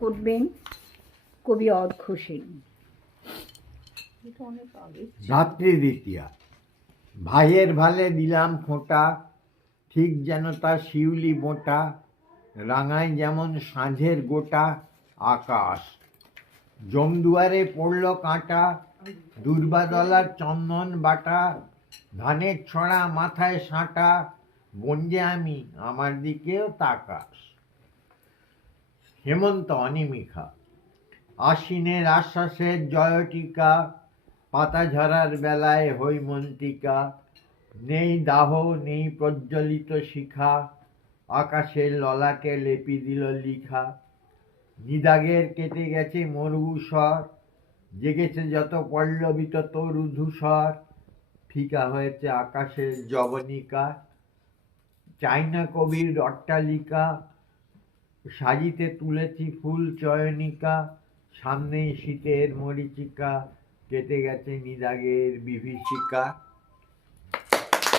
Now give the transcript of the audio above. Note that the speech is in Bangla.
করবেন কবি অর্ঘ সেন। দ্বিতীয়া। ভাইয়ের ভালে দিলাম ফোঁটা ঠিক যেন তার শিউলি মোটা রাঙায় যেমন সাঁঝের গোটা আকাশ। জমদুয়ারে পড়ল কাঁটা, দুর্বাদলার চন্দন বাটা, ধানের ছড়া মাথায় সাঁটা গঞ্জে আমি আমার দিকেও তাকাস। হেমন্ত অনিমিখা। আশ্বিনের আশ্বাসের জয়টিকা, পাতা ঝরার বেলায় হৈমন্তিকা। নেই দাহ, নেই প্রজ্বলিত শিখা, আকাশের ললাটে লেপি দিল লিখা। নিদাগের কেটে গেছে মরুস্বর, জেগেছে যত পল্লবিত তরু ধূসর ফিকা হয়েছে আকাশের জবনিকা, চাইনা কবির অট্টালিকা সাজিতে তুলেছি ফুল চয়নিকা সামনেই শীতের মরিচিকা কেটে গেছে নিদাগের বিভীষিকা।